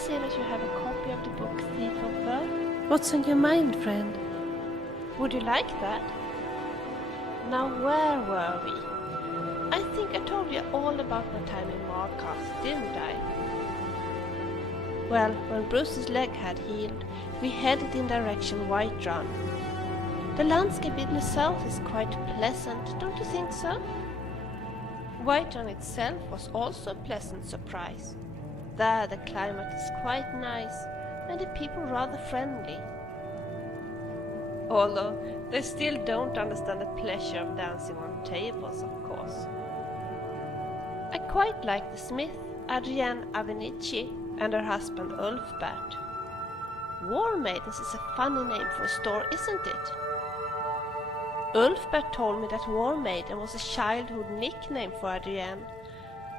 see that you have a copy of the book Thief of Birth. What's on your mind, friend? Would you like that? Now where were we? I think I told you all about my time in Marcus, didn't I? Well, when Bruce's leg had healed, we headed in direction Whiterun. The landscape in the south is quite pleasant, don't you think so? Whiterun itself was also a pleasant surprise. There the climate is quite nice, and the people rather friendly. Although they still don't understand the pleasure of dancing on tables, of course. I quite like the smith, Adrienne Avenici, and her husband Ulfbert. War Maidens is a funny name for a store, isn't it? Ulfbert told me that War Maiden was a childhood nickname for Adrienne.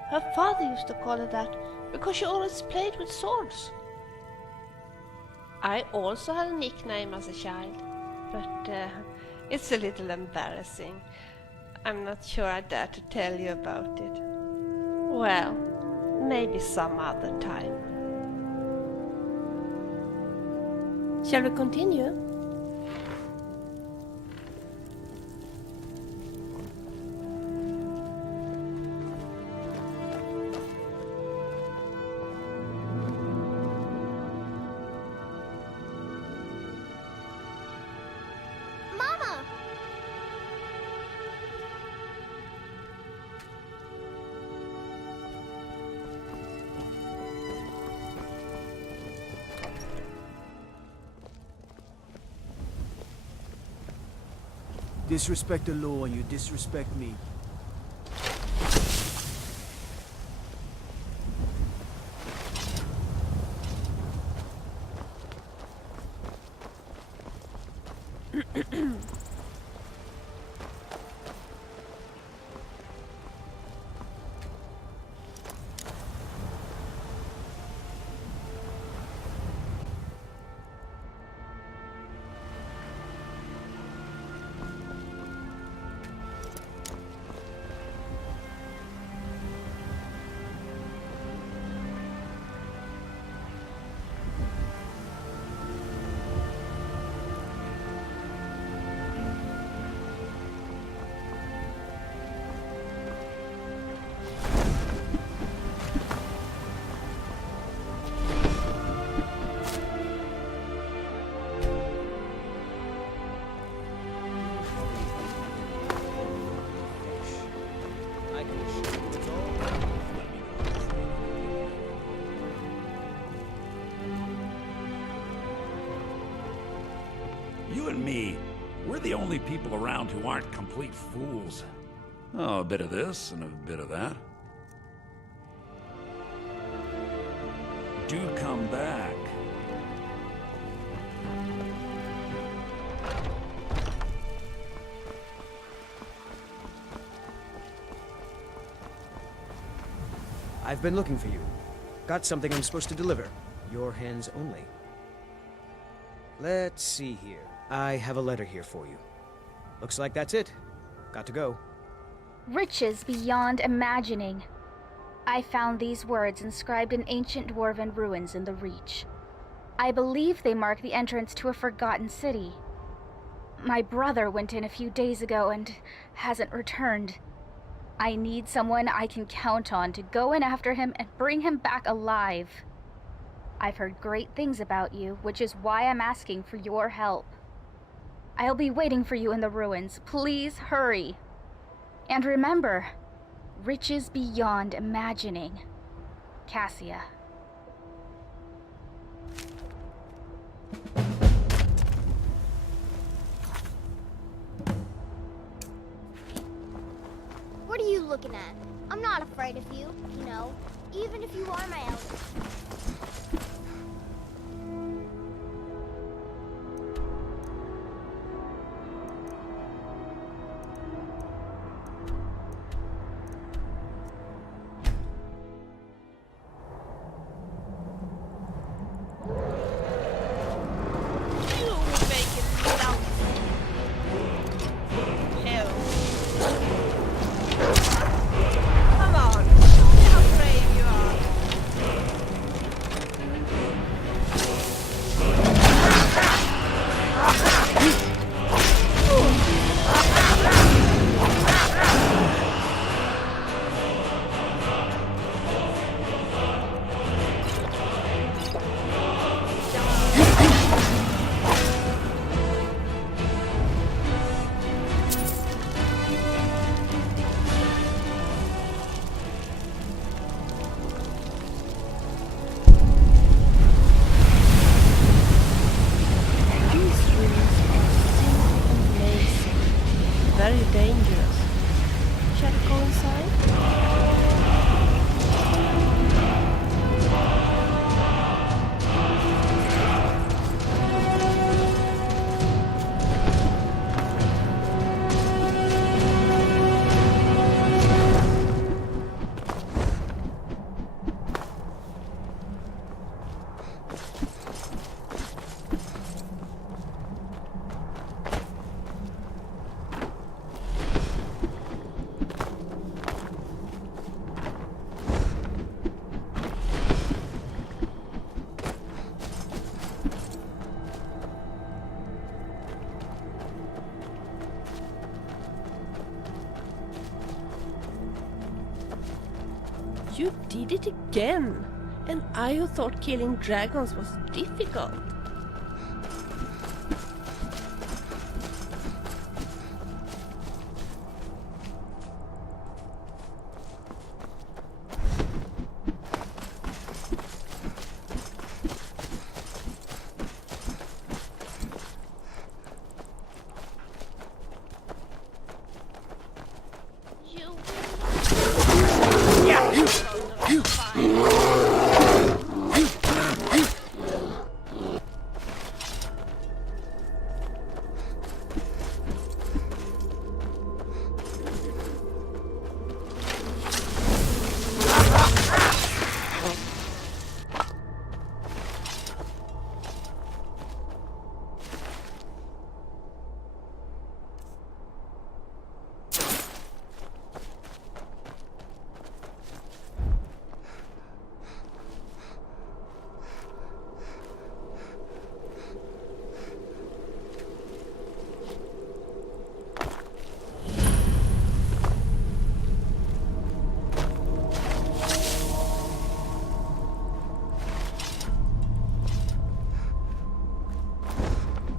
Her father used to call her that because she always played with swords. I also had a nickname as a child, but it's a little embarrassing. I'm not sure I dare to tell you about it. Well, maybe some other time. Shall we continue? Mama! Disrespect the law and you disrespect me. You and me, we're the only people around who aren't complete fools. Oh, a bit of this and a bit of that. Do come back. I've been looking for you. Got something I'm supposed to deliver. Your hands only. Let's see here. I have a letter here for you. Looks like that's it. Got to go. Riches beyond imagining. I found these words inscribed in ancient dwarven ruins in the Reach. I believe they mark the entrance to a forgotten city. My brother went in a few days ago and hasn't returned. I need someone I can count on to go in after him and bring him back alive. I've heard great things about you, which is why I'm asking for your help. I'll be waiting for you in the ruins. Please hurry. And remember, riches beyond imagining. Cassia. What are you looking at? I'm not afraid of you, you know, even if you are my elder. You did it again. And I who thought killing dragons was difficult. You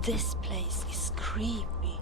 This place is creepy.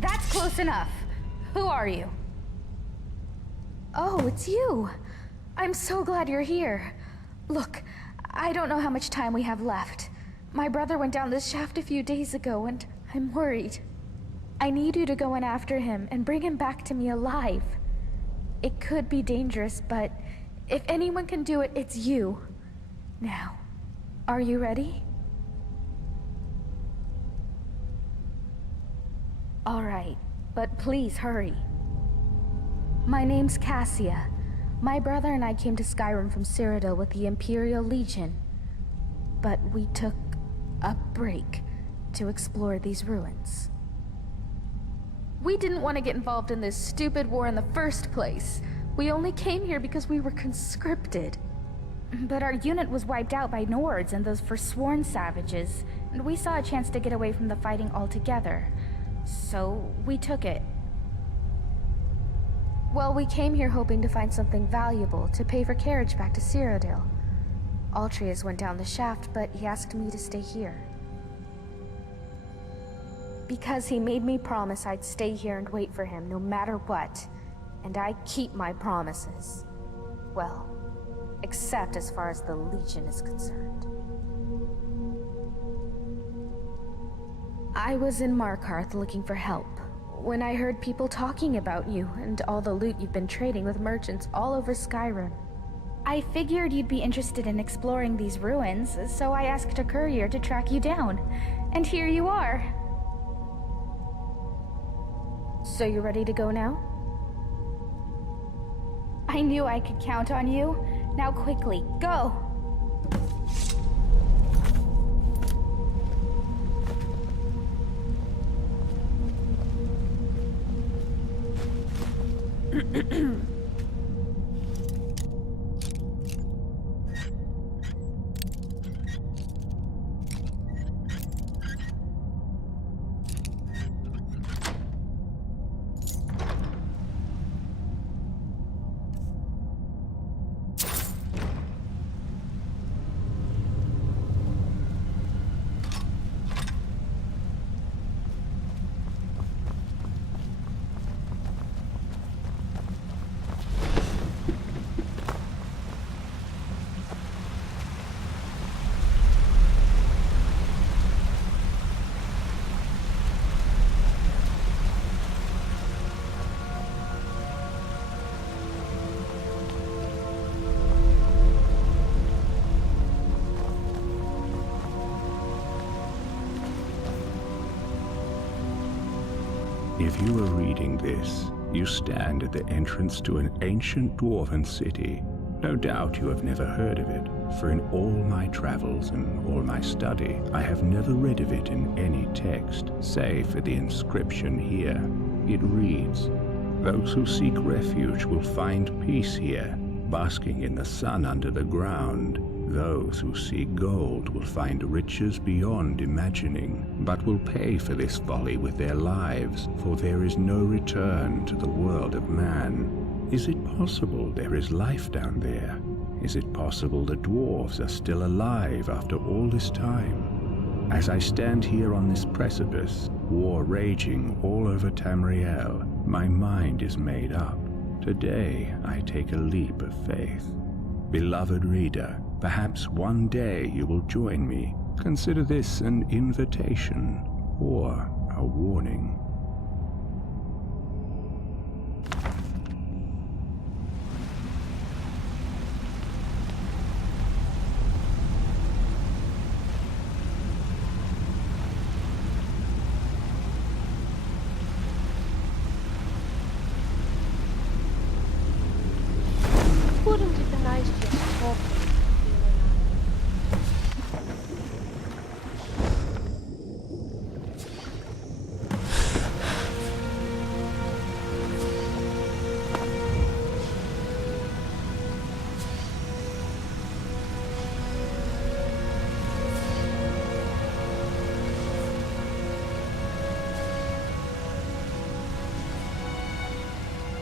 That's close enough. Who are you? Oh, it's you. I'm so glad you're here. Look, I don't know how much time we have left. My brother went down this shaft a few days ago, and I'm worried. I need you to go in after him and bring him back to me alive. It could be dangerous, but if anyone can do it, it's you. Now, are you ready? All right, but please hurry. My name's Cassia. My brother and I came to Skyrim from Cyrodiil with the Imperial Legion. But we took a break to explore these ruins. We didn't want to get involved in this stupid war in the first place. We only came here because we were conscripted. But our unit was wiped out by Nords and those forsworn savages, and we saw a chance to get away from the fighting altogether. So we took it. Well, we came here hoping to find something valuable to pay for carriage back to Cyrodiil. Altreus went down the shaft, but he asked me to stay here. Because he made me promise I'd stay here and wait for him no matter what. And I keep my promises. Well, except as far as the Legion is concerned. I was in Markarth looking for help when I heard people talking about you and all the loot you've been trading with merchants all over Skyrim. I figured you'd be interested in exploring these ruins, so I asked a courier to track you down. And here you are. So you ready to go now? I knew I could count on you. Now quickly, go! If you are reading this, you stand at the entrance to an ancient dwarven city. No doubt you have never heard of it, for in all my travels and all my study, I have never read of it in any text, save for the inscription here. It reads, "Those who seek refuge will find peace here, basking in the sun under the ground. Those who seek gold will find riches beyond imagining, but will pay for this folly with their lives, for there is no return to the world of man." Is it possible there is life down there? Is it possible the dwarves are still alive after all this time? As I stand here on this precipice, war raging all over Tamriel, my mind is made up. Today I take a leap of faith. Beloved reader, perhaps one day you will join me. Consider this an invitation or a warning. Wouldn't it be nice just talking, you and I?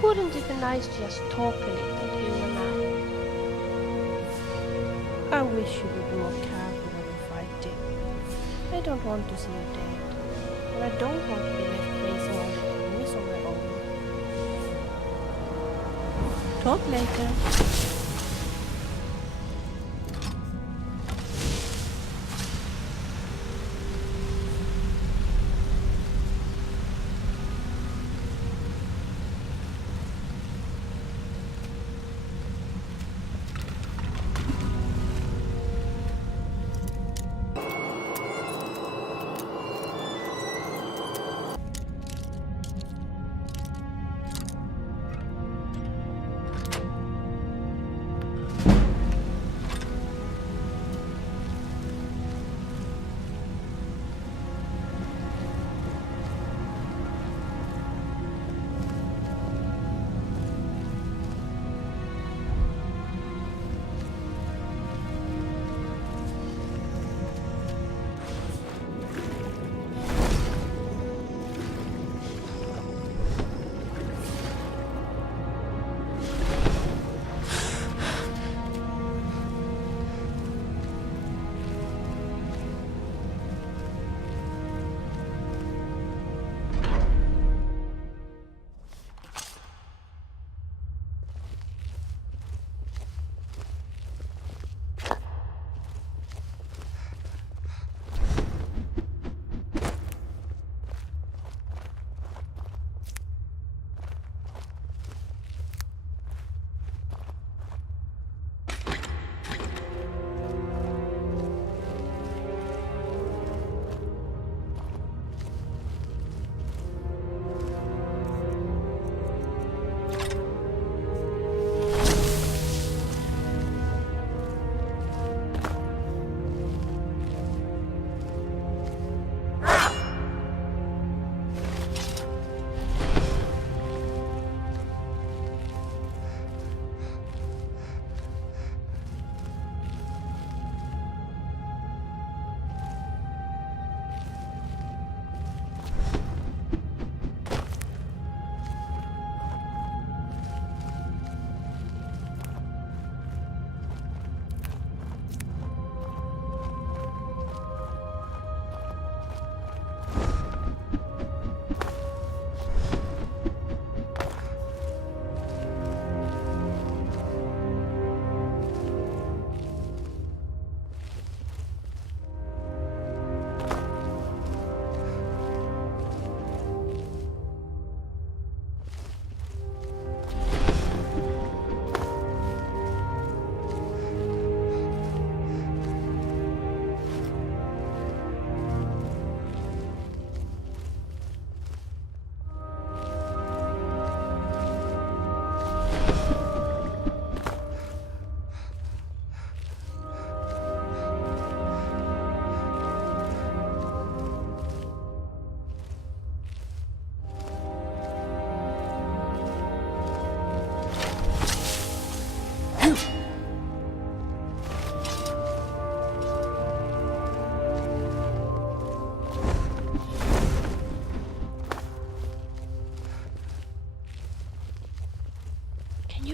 Wouldn't it be nice just talk a little, you and I? I wish you would be more careful when you fight, Dick. I don't want to see you dead. And I don't want to be left facing all the enemies on my own. Talk later.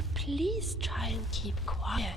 you please try and keep quiet?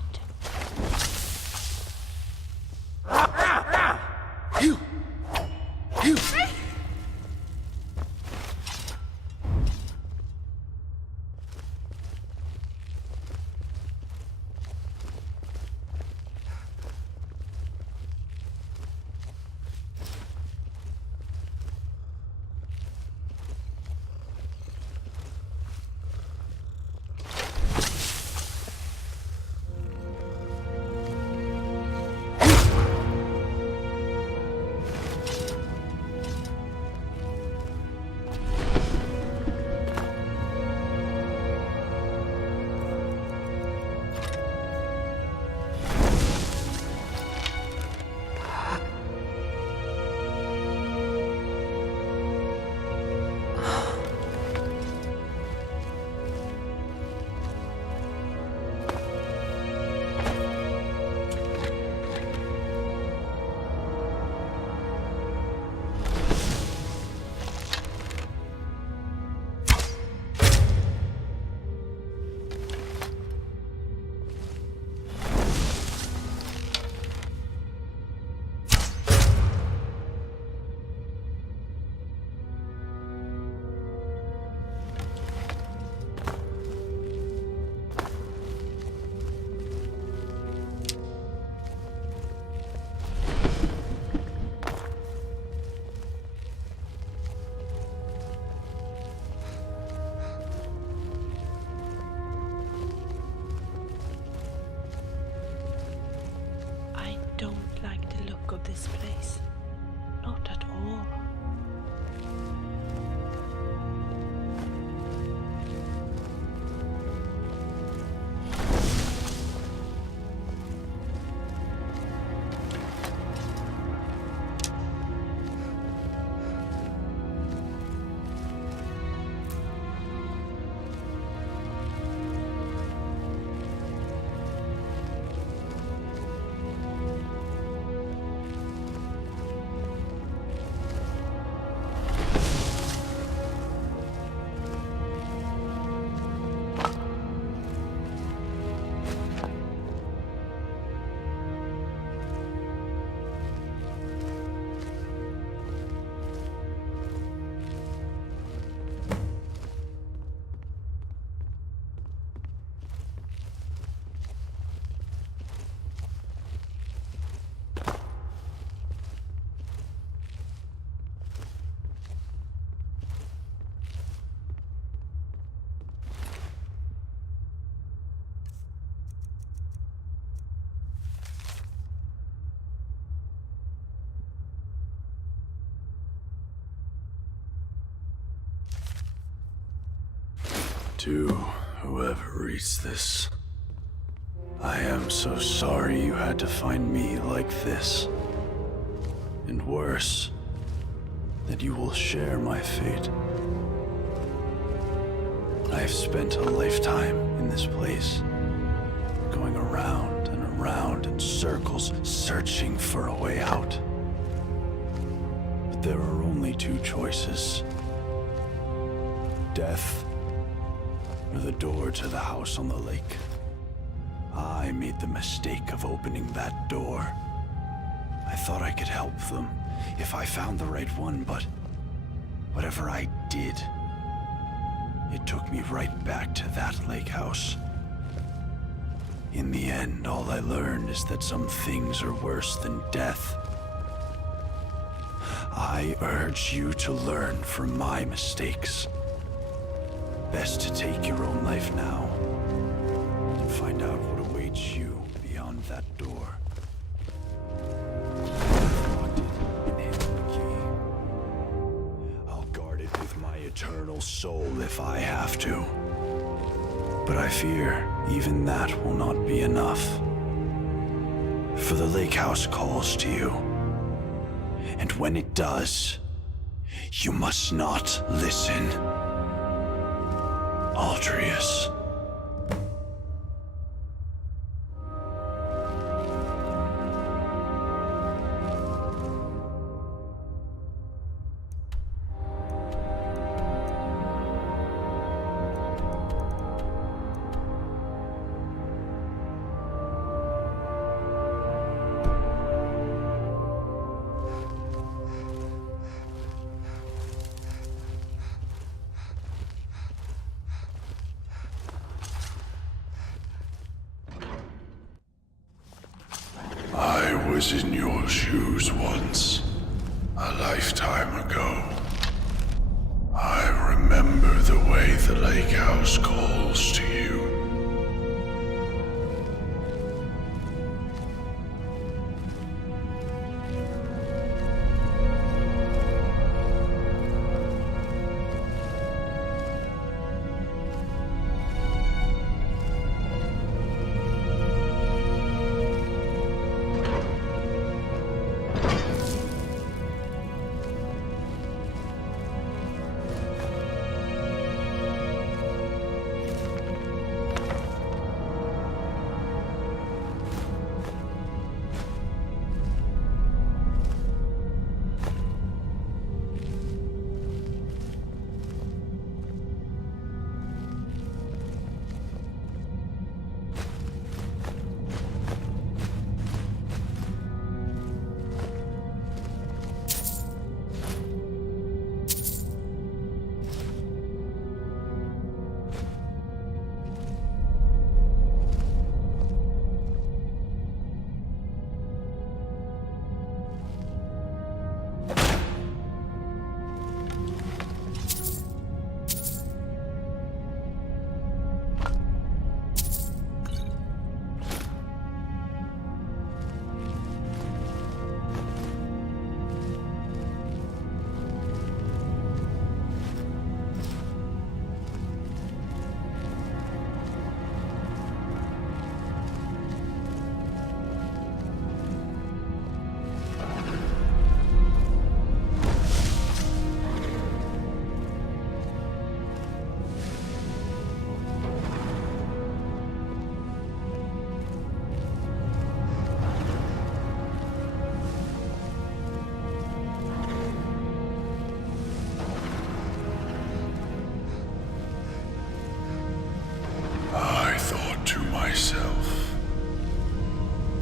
I don't like the look of this place. Not at all. To whoever reads this, I am so sorry you had to find me like this. And worse, that you will share my fate. I have spent a lifetime in this place, going around and around in circles, searching for a way out. But there are only two choices: death, or the door to the house on the lake. I made the mistake of opening that door. I thought I could help them if I found the right one, but whatever I did, it took me right back to that lake house. In the end, all I learned is that some things are worse than death. I urge you to learn from my mistakes. Best to take your own life now and find out what awaits you beyond that door. I've locked it and hidden the key. I'll guard it with my eternal soul if I have to. But I fear even that will not be enough. For the lake house calls to you. And when it does, you must not listen. Aldrius. was in your shoes once, a lifetime ago. I remember the way the lake house calls to you.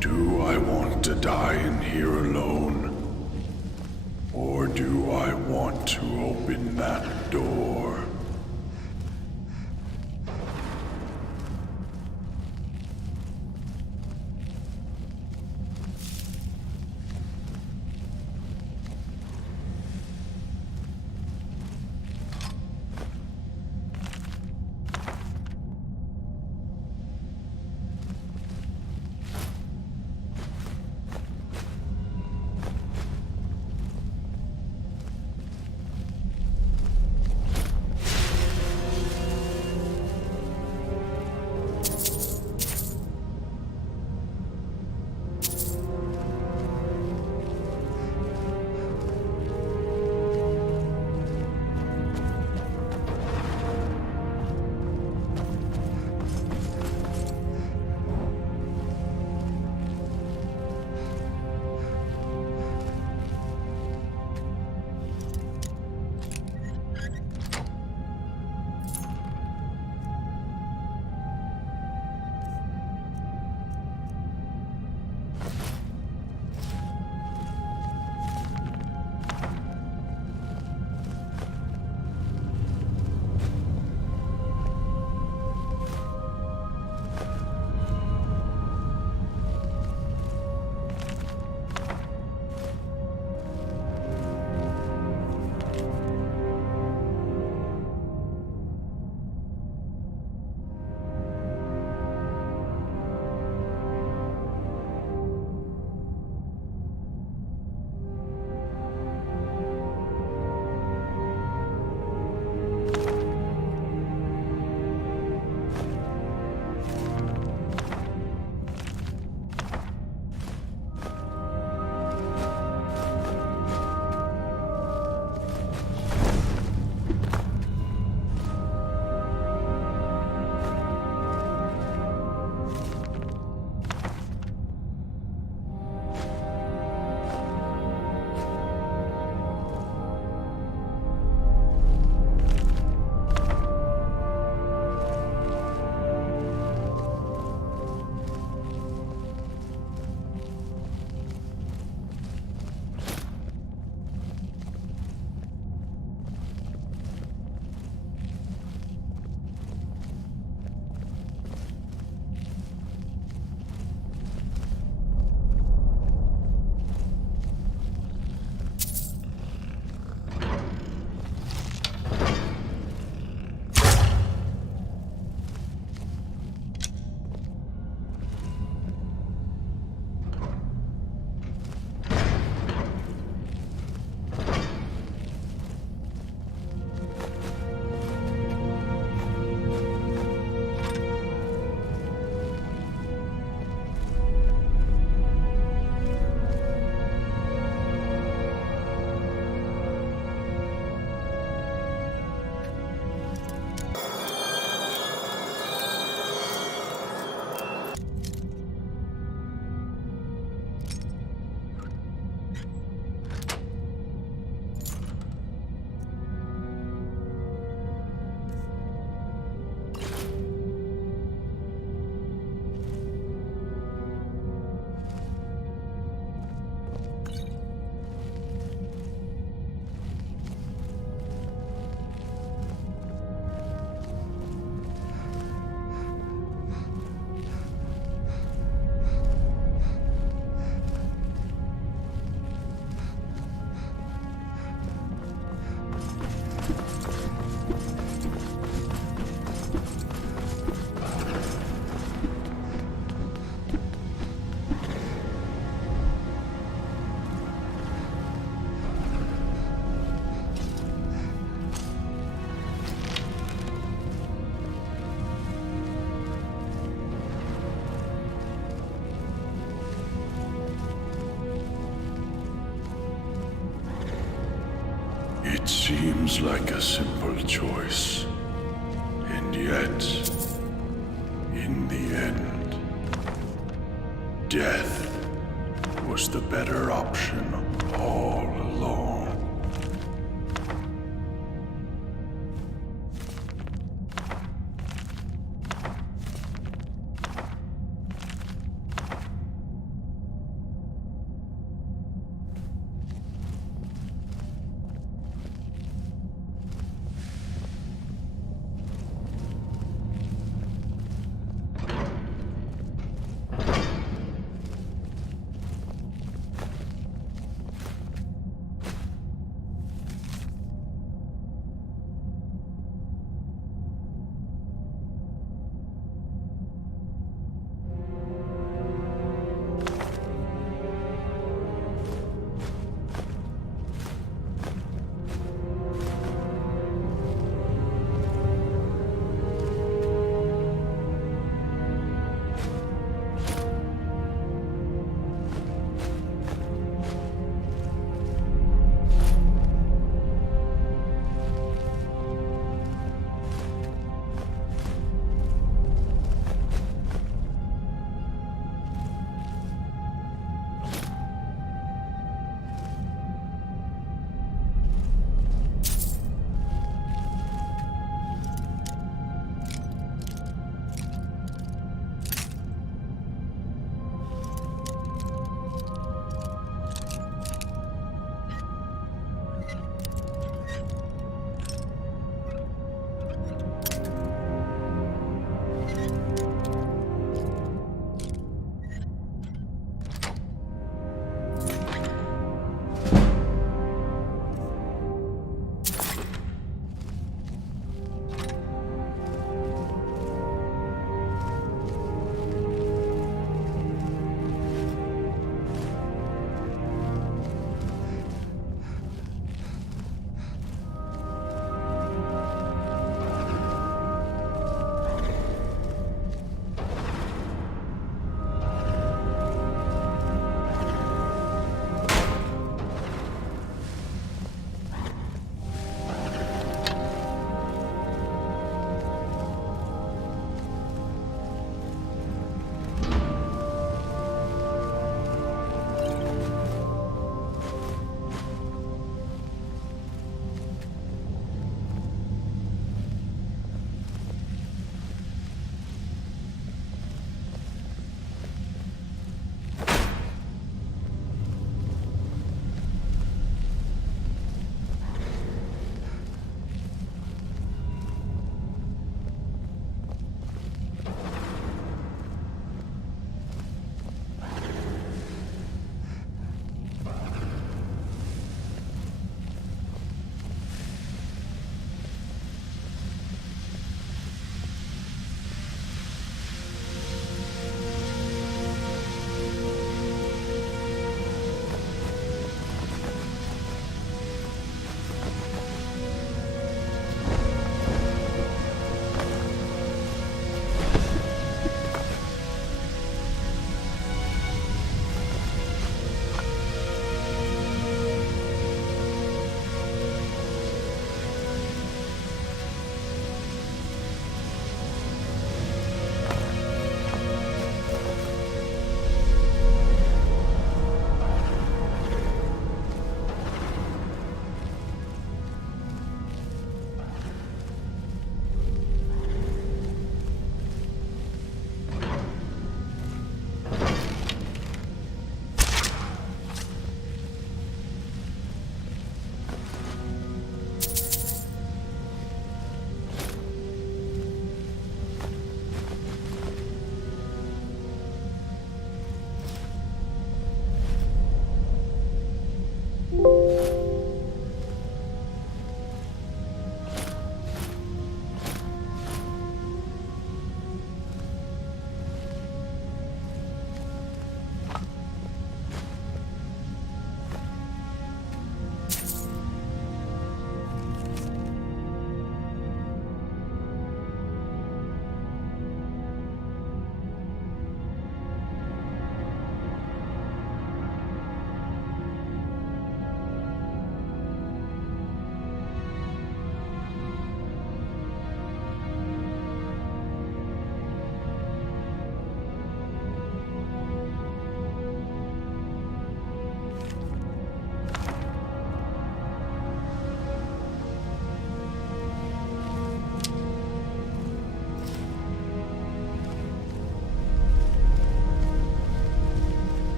Do I want to die in here alone? Or do I want to open that door? Seems like a simple choice. And yet, in the end, death was the better option all along.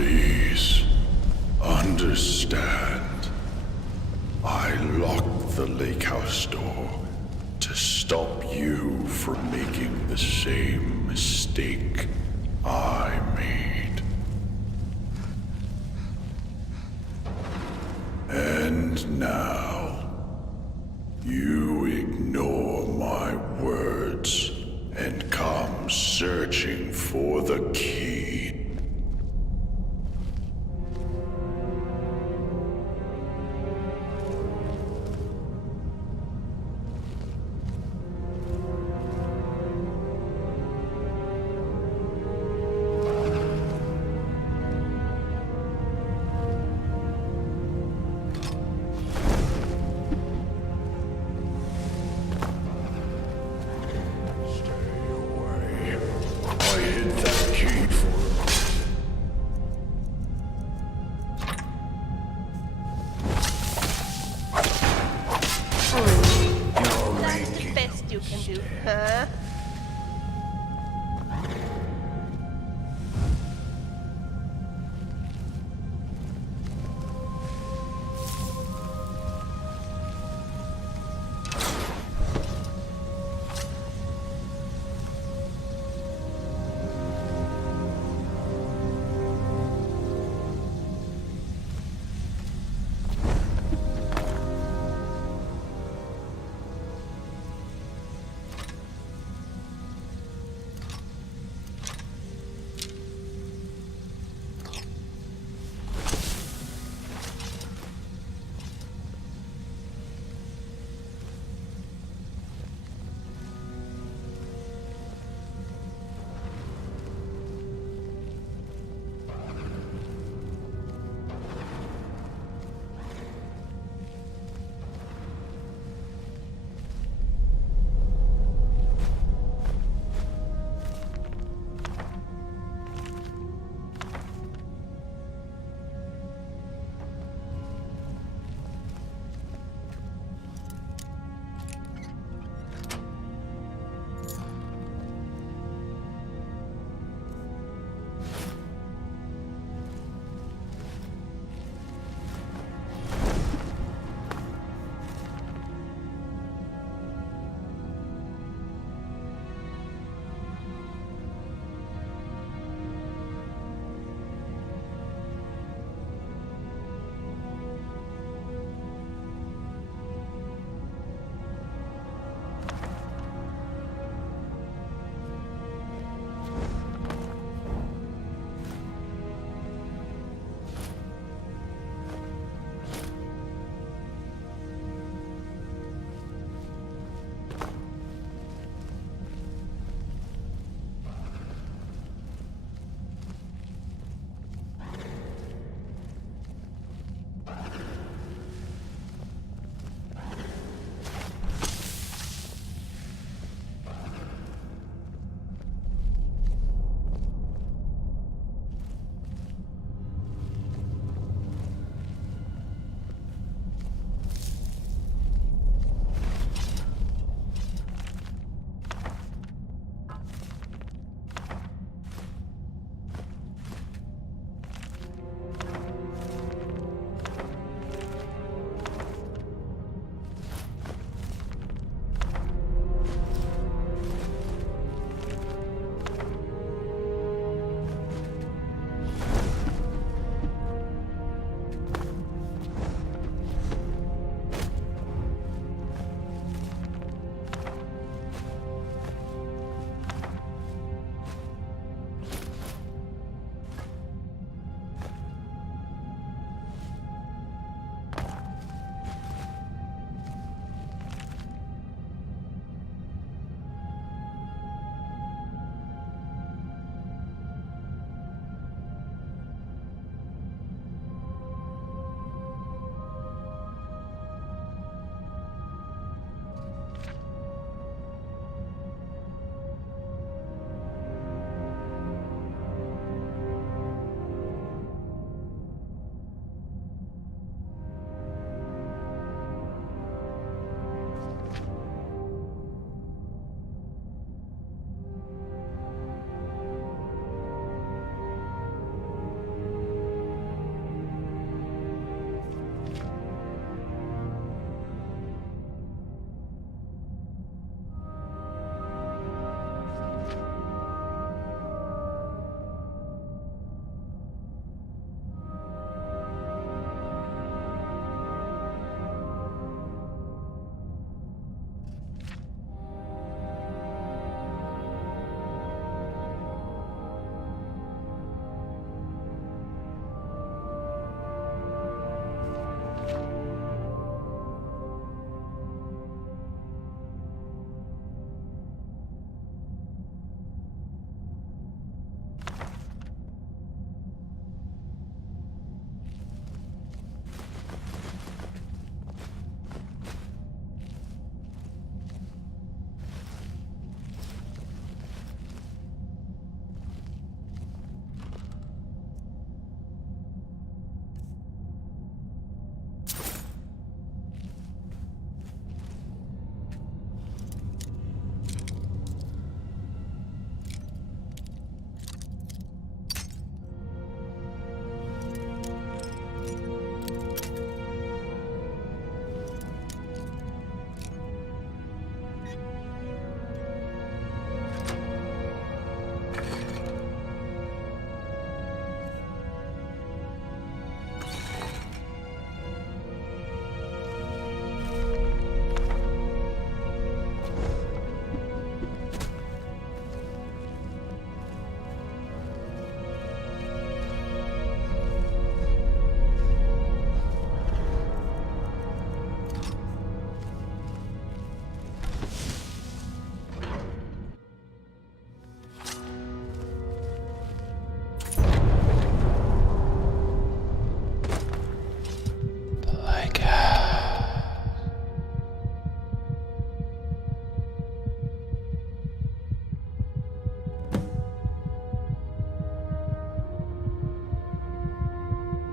Please, understand. I locked the lake house door to stop you from making the same mistake I made. And now, you ignore my words and come searching for the key. Stay away. I hid that key for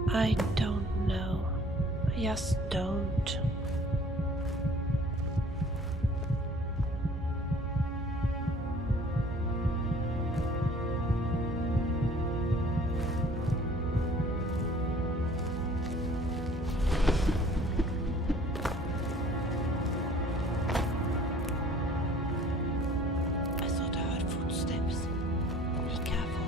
I don't know. I just don't. I thought I heard footsteps. Be careful.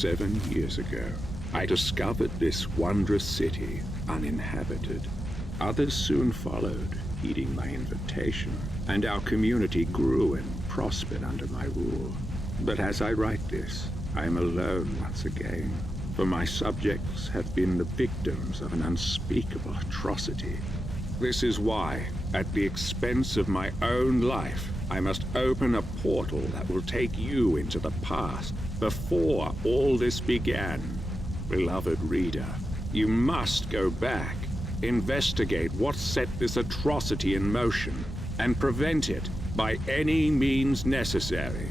7 years ago, I discovered this wondrous city uninhabited. Others soon followed, heeding my invitation, and our community grew and prospered under my rule. But as I write this, I am alone once again, for my subjects have been the victims of an unspeakable atrocity. This is why, at the expense of my own life, I must open a portal that will take you into the past, before all this began. Beloved reader, you must go back, investigate what set this atrocity in motion, and prevent it by any means necessary.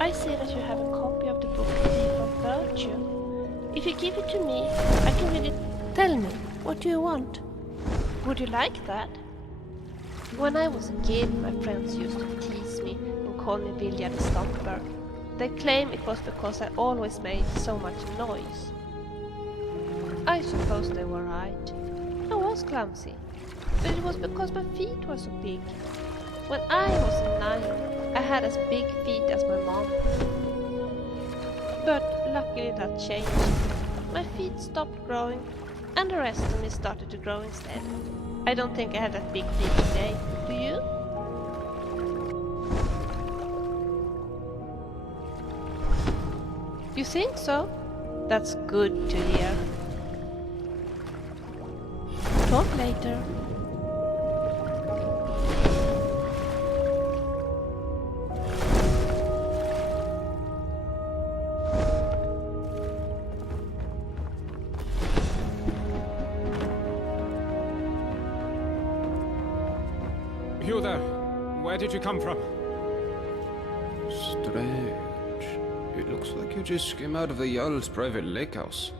I see that you have a copy of the book Thief of Virtue. If you give it to me, I can read it. Tell me, what do you want? Would you like that? When I was a kid, my friends used to tease me and call me Vilja the Stomper. They claim it was because I always made so much noise. I suppose they were right. I was clumsy, but it was because my feet were so big. When I was 9, I had as big feet as my mom. But luckily that changed. My feet stopped growing, and the rest of me started to grow instead. I don't think I have that big feet today, do you? You think so? That's good to hear. Talk later. You there? Where did you come from? Strange. It looks like you just came out of the Jarl's private lake house.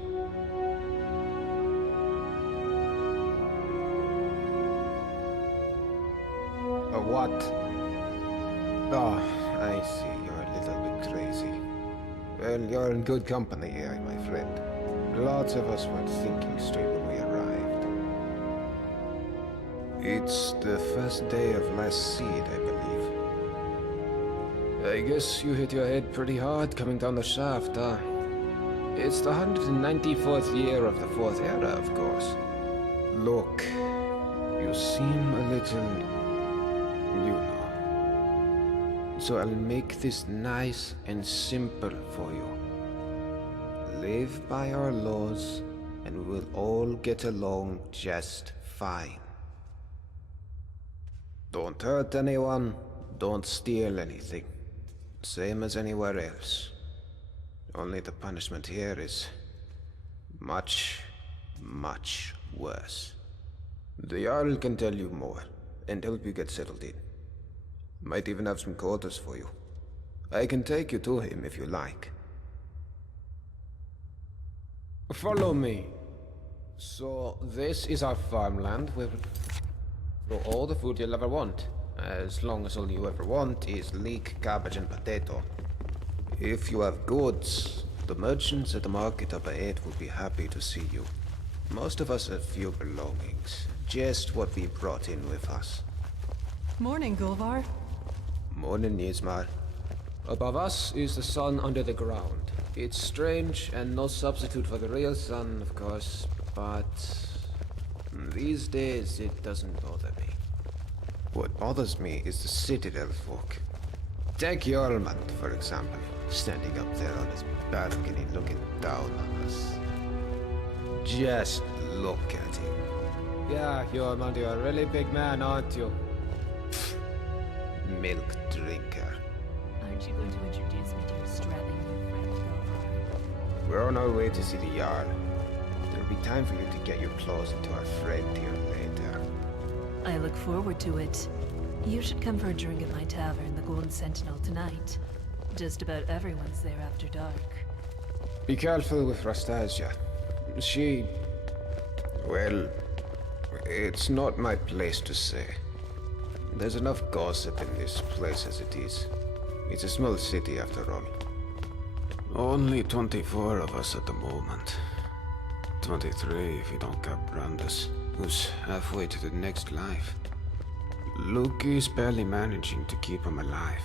A what? Oh, I see. You're a little bit crazy. Well, you're in good company here, my friend. Lots of us weren't thinking straight when we arrived. It's the first day of last seed, I believe. I guess you hit your head pretty hard coming down the shaft, huh? It's the 194th year of the Fourth Era, of course. Look, you seem a little... you know. So I'll make this nice and simple for you. Live by our laws, and we'll all get along just fine. Don't hurt anyone, don't steal anything. Same as anywhere else. Only the punishment here is much, much worse. The Jarl can tell you more. and help you get settled in. Might even have some quarters for you. I can take you to him if you like. Follow me. So, this is our farmland where we grow all the food you'll ever want. As long as all you ever want is leek, cabbage, and potato. If you have goods, the merchants at the market up ahead will be happy to see you. Most of us have few belongings, just what we brought in with us. Morning, Gulvar. Morning, Nismar. Above us is the sun under the ground. It's strange and no substitute for the real sun, of course, but these days it doesn't bother me. What bothers me is the Citadel folk. Take Jormund, for example, standing up there on his balcony looking down on us. Just look at him. Yeah, Jormund, you're a really big man, aren't you? Milk drinker. Aren't you going to introduce me to your strapping new friend, Gulvar? We're on our way to see the Jarl. There'll be time for you to get your clothes into our friend here later. I look forward to it. You should come for a drink at my tavern, the Golden Sentinel, tonight. Just about everyone's there after dark. Be careful with Rastasia. She... well... it's not my place to say. There's enough gossip in this place as it is. It's a small city after all. Only 24 of us at the moment. 23 if you don't count Brandis, who's halfway to the next life. Luke is barely managing to keep him alive.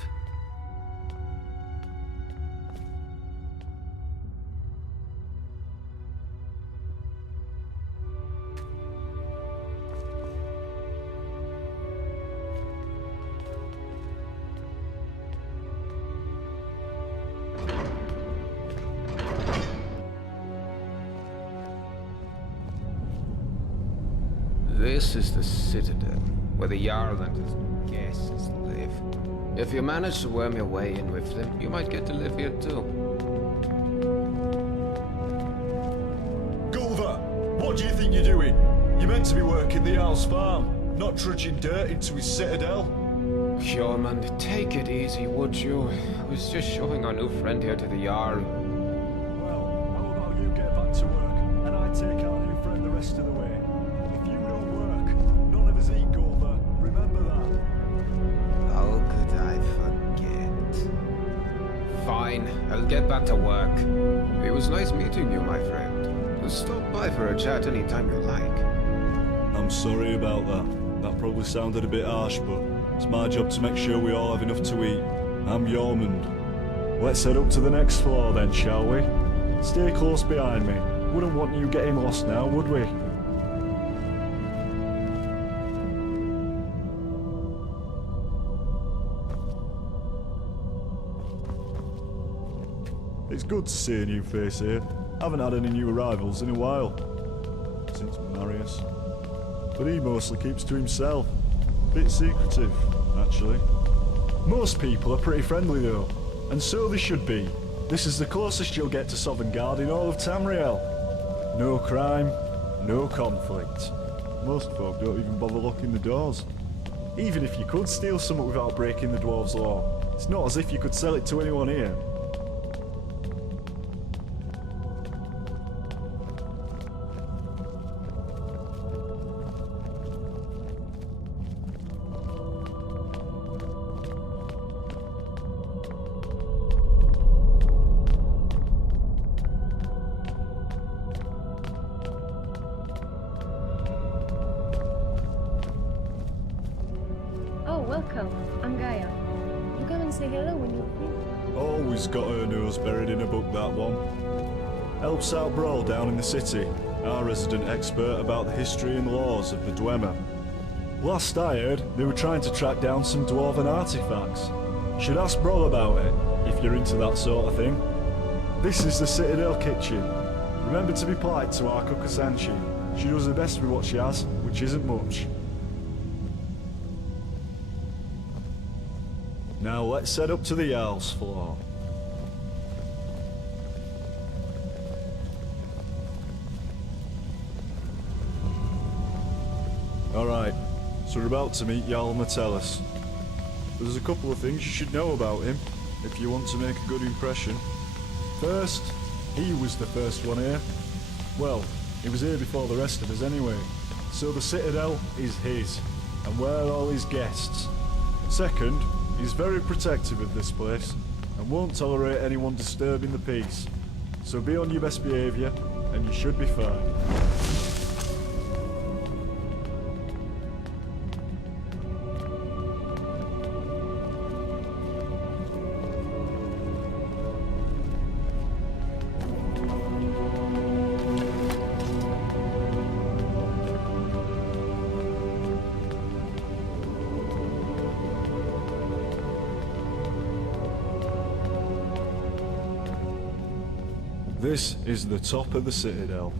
This is the Citadel, where the Jarl and his guests live. If you manage to worm your way in with them, you might get to live here too. Gulvar, what do you think you're doing? You're meant to be working the Jarl's farm, not trudging dirt into his citadel. Jormund, take it easy, would you? I was just showing our new friend here to the Jarl. Well, how about you get back to work, and I take our new friend the rest of the way? If you don't work, none of us eat, Gulvar. Remember that. How could I forget? Fine, I'll get back to work. It was nice meeting you, my friend. Stop by for a chat anytime you like. I'm sorry about that. That probably sounded a bit harsh, but it's my job to make sure we all have enough to eat. I'm Jormund. Let's head up to the next floor then, shall we? Stay close behind me. Wouldn't want you getting lost now, would we? It's good to see a new face here. Haven't had any new arrivals in a while. Since Marius. But he mostly keeps to himself. Bit secretive, actually. Most people are pretty friendly though, and so they should be. This is the closest you'll get to Sovngarde in all of Tamriel. No crime, no conflict. Most folk don't even bother locking the doors. Even if you could steal something without breaking the dwarves' law, it's not as if you could sell it to anyone here. Welcome, I'm Gaia. You come and say hello when you're free. Always got her nose buried in a book, that one. Helps out Brawl down in the city, our resident expert about the history and laws of the Dwemer. Last I heard, they were trying to track down some dwarven artifacts. Should ask Brawl about it, if you're into that sort of thing. This is the Citadel kitchen. Remember to be polite to our cook Asanchi. She does her best with what she has, which isn't much. Now let's head up to the Jarl's floor. Alright, So we're about to meet Jarl Metellus. There's a couple of things you should know about him, if you want to make a good impression. First, he was the first one here. Well, he was here before the rest of us anyway. So the Citadel is his, and we're all his guests. Second, he's very protective of this place, and won't tolerate anyone disturbing the peace. So be on your best behaviour, and you should be fine. This is the top of the Citadel.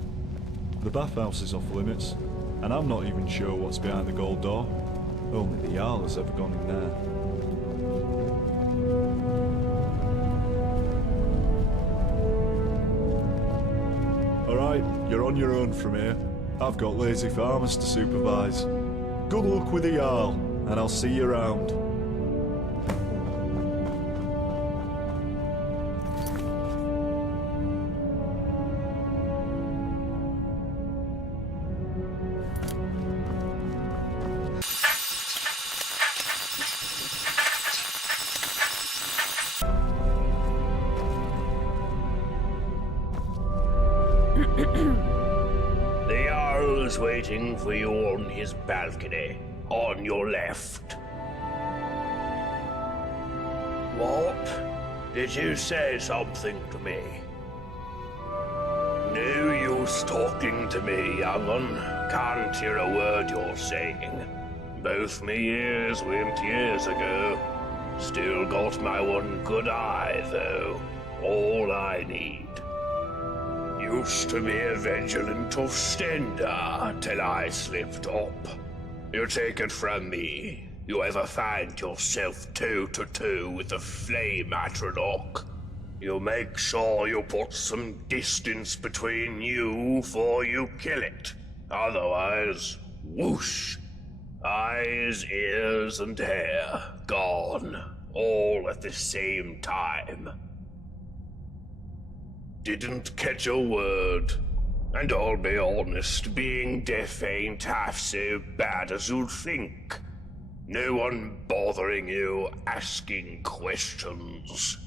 The bathhouse is off limits, and I'm not even sure what's behind the gold door. Only the Jarl has ever gone in there. Alright, you're on your own from here. I've got lazy farmers to supervise. Good luck with the Jarl, and I'll see you around. The Jarl's waiting for you on his balcony, on your left. What? Did you say something to me? No use talking to me, young'un. Can't hear a word you're saying. Both me ears went years ago. Still got my one good eye, though. All I need. Used to be a vigilant offender till I slipped up. You take it from me. You ever find yourself toe-to-toe with a flame atronach, you make sure you put some distance between you before you kill it. Otherwise, whoosh. Eyes, ears, and hair gone, all at the same time. Didn't catch a word, and I'll be honest, being deaf ain't half so bad as you'd think. No one bothering you, asking questions.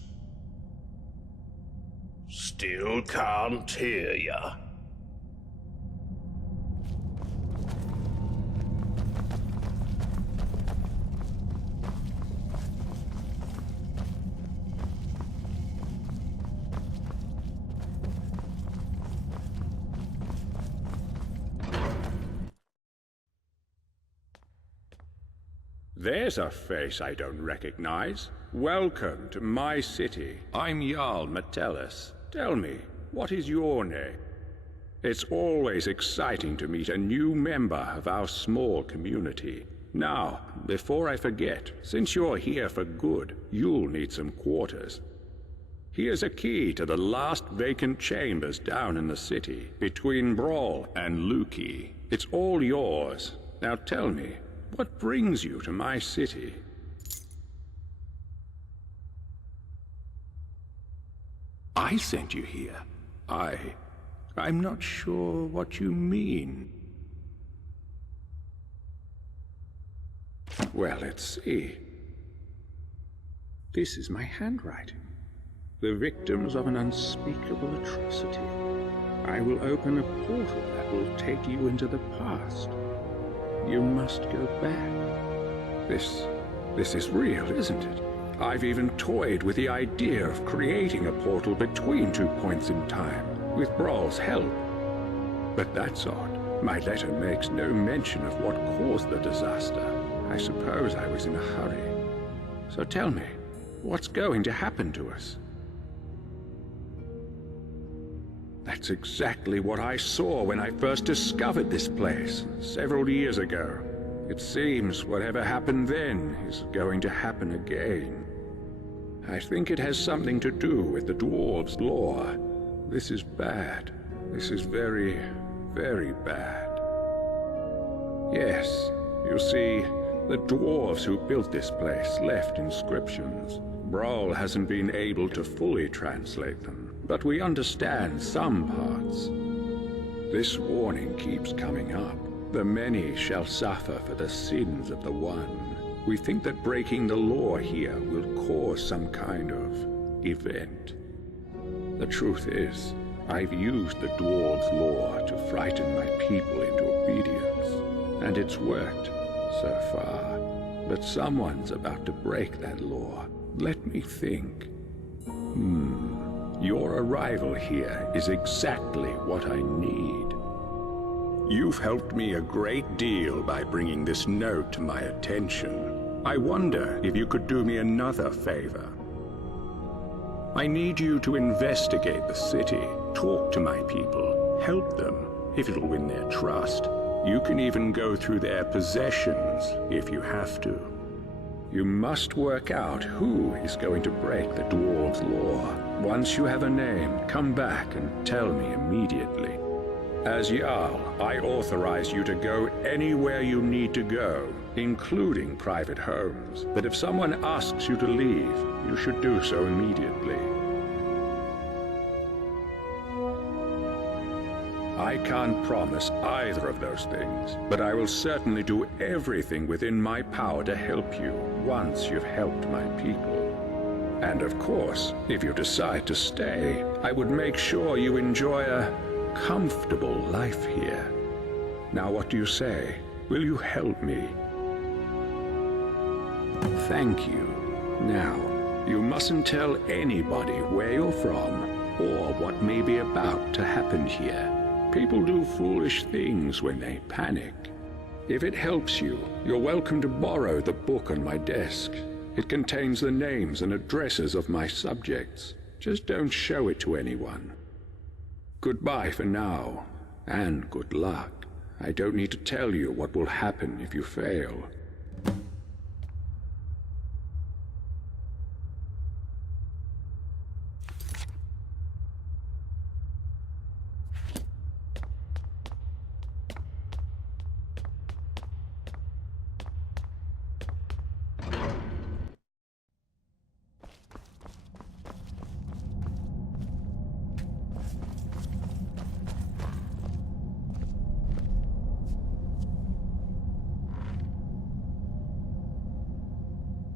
Still can't hear ya. There's a face I don't recognize. Welcome to my city. I'm Jarl Metellus. Tell me, what is your name? It's always exciting to meet a new member of our small community. Now, before I forget, since you're here for good, you'll need some quarters. Here's a key to the last vacant chambers down in the city, between Brawl and Luki. It's all yours. Now tell me, what brings you to my city? I sent you here. I'm not sure what you mean. Well, let's see. This is my handwriting. The victims of an unspeakable atrocity. I will open a portal that will take you into the past. You must go back. This is real, isn't it? I've even toyed with the idea of creating a portal between 2 points in time, with Brawl's help. But that's odd. My letter makes no mention of what caused the disaster. I suppose I was in a hurry. So tell me, what's going to happen to us? That's exactly what I saw when I first discovered this place, several years ago. It seems whatever happened then is going to happen again. I think it has something to do with the dwarves' lore. This is bad. This is very, very bad. Yes, You see, the dwarves who built this place left inscriptions. Brawl hasn't been able to fully translate them, but we understand some parts. This warning keeps coming up. The many shall suffer for the sins of the one. We think that breaking the law here will cause some kind of event. The truth is, I've used the dwarves' law to frighten my people into obedience, and it's worked so far. But someone's about to break that law. Let me think. Your arrival here is exactly what I need. You've helped me a great deal by bringing this note to my attention. I wonder if you could do me another favor. I need you to investigate the city, talk to my people, help them, if it'll win their trust. You can even go through their possessions if you have to. You must work out who is going to break the dwarves' law. Once you have a name, come back and tell me immediately. As Jarl, I authorize you to go anywhere you need to go, including private homes. But if someone asks you to leave, you should do so immediately. I can't promise either of those things, but I will certainly do everything within my power to help you once you've helped my people. And of course, if you decide to stay, I would make sure you enjoy a comfortable life here. Now what do you say? Will you help me? Thank you. Now, you mustn't tell anybody where you're from or what may be about to happen here. People do foolish things when they panic. If it helps you, you're welcome to borrow the book on my desk. It contains the names and addresses of my subjects. Just don't show it to anyone. Goodbye for now, and good luck. I don't need to tell you what will happen if you fail.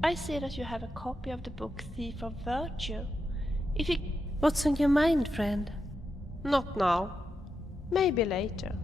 I see that you have a copy of the book Thief of Virtue. If you... What's on your mind, friend? Not now. Maybe later.